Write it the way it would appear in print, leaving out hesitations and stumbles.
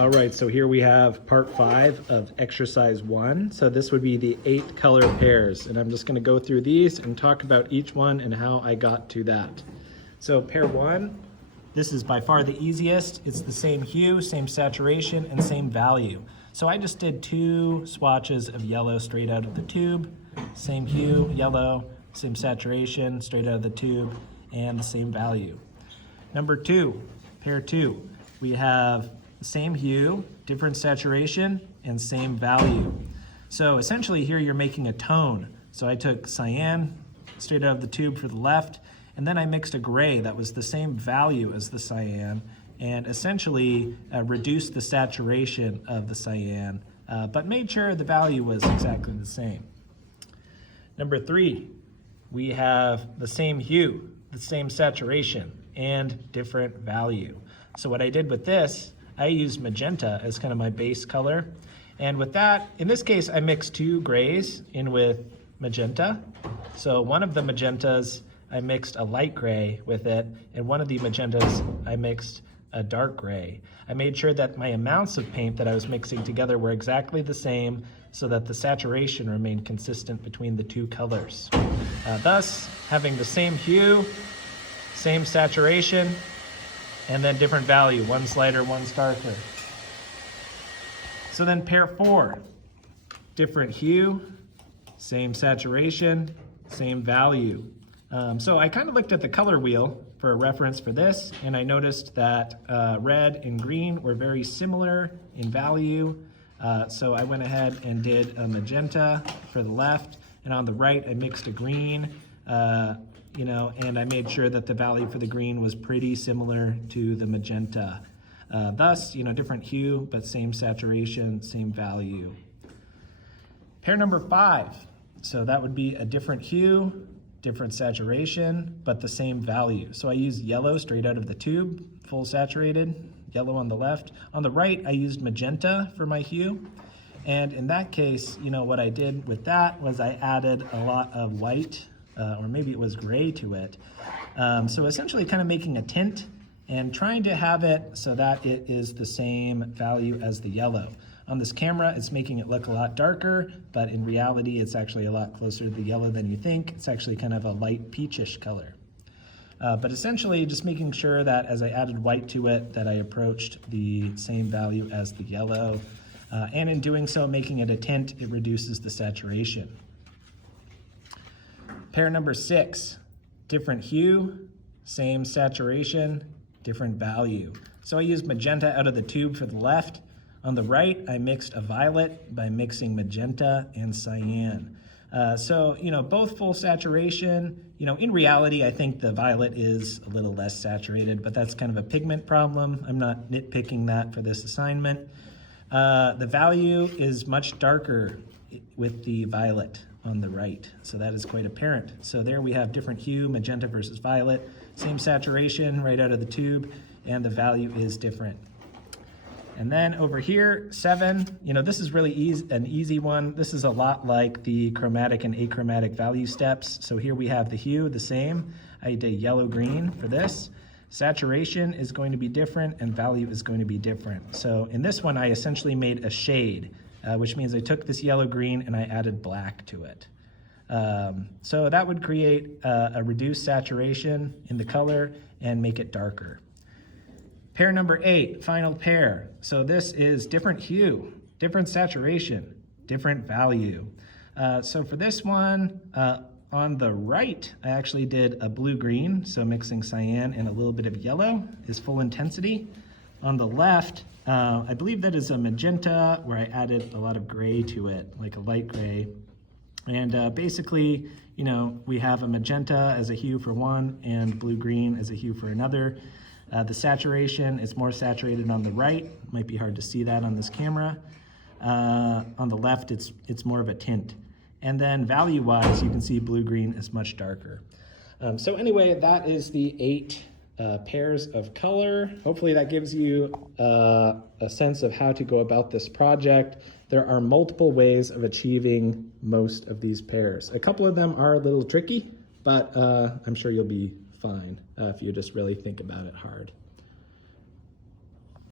All right, so here we have part 5 of exercise 1. So this would be the 8 color pairs, and I'm just going to go through these and talk about each one and how I got to that. So pair 1, this is by far the easiest. It's the same hue, same saturation, and same value. So I just did 2 swatches of yellow straight out of the tube, same hue, yellow, same saturation, straight out of the tube, and the same value. Number 2, pair 2, we have the same hue, different saturation, and same value. So essentially here you're making a tone. So I took cyan straight out of the tube for the left, and then I mixed a gray that was the same value as the cyan, and essentially reduced the saturation of the cyan, but made sure the value was exactly the same. Number 3, we have the same hue, the same saturation, and different value. So what I did with this, I used magenta as kind of my base color. And with that, in this case, I mixed 2 grays in with magenta. So one of the magentas, I mixed a light gray with it, and one of the magentas, I mixed a dark gray. I made sure that my amounts of paint that I was mixing together were exactly the same so that the saturation remained consistent between the 2 colors. Thus, having the same hue, same saturation, and then different value, one's lighter, one's darker. So then pair 4, different hue, same saturation, same value. So I kind of looked at the color wheel for a reference for this, and I noticed that red and green were very similar in value. So I went ahead and did a magenta for the left, and on the right I mixed a green, and I made sure that the value for the green was pretty similar to the magenta. Thus, different hue, but same saturation, same value. Pair number 5. So that would be a different hue, different saturation, but the same value. So I used yellow straight out of the tube, full saturated, yellow on the left. On the right, I used magenta for my hue. And in that case, what I did with that was I added a lot of white, or maybe it was gray to it. So essentially kind of making a tint and trying to have it so that it is the same value as the yellow. On this camera, it's making it look a lot darker, but in reality, it's actually a lot closer to the yellow than you think. It's actually kind of a light peachish color. But essentially just making sure that as I added white to it, that I approached the same value as the yellow. And in doing so, making it a tint, it reduces the saturation. Pair number 6, different hue, same saturation, different value. So I used magenta out of the tube for the left. On the right, I mixed a violet by mixing magenta and cyan. So both full saturation. In reality, I think the violet is a little less saturated, but that's kind of a pigment problem. I'm not nitpicking that for this assignment. The value is much darker with the violet on the right, so that is quite apparent. So there we have different hue, magenta versus violet, same saturation right out of the tube, and the value is different. And then over here, 7, this is really an easy one. This is a lot like the chromatic and achromatic value steps. So here we have the hue, the same. I did yellow-green for this. Saturation is going to be different and value is going to be different. So in this one, I essentially made a shade, which means I took this yellow-green and I added black to it. So that would create a reduced saturation in the color and make it darker. Pair number 8, final pair. So this is different hue, different saturation, different value. So for this one, on the right, I actually did a blue-green, so mixing cyan and a little bit of yellow is full intensity. On the left, I believe that is a magenta where I added a lot of gray to it, like a light gray. And basically, we have a magenta as a hue for one and blue-green as a hue for another. The saturation is more saturated on the right. Might be hard to see that on this camera. On the left, it's more of a tint. And then value-wise, you can see blue-green is much darker. So anyway, that is the 8 pairs of color. Hopefully that gives you a sense of how to go about this project. There are multiple ways of achieving most of these pairs. A couple of them are a little tricky, but I'm sure you'll be fine if you just really think about it hard.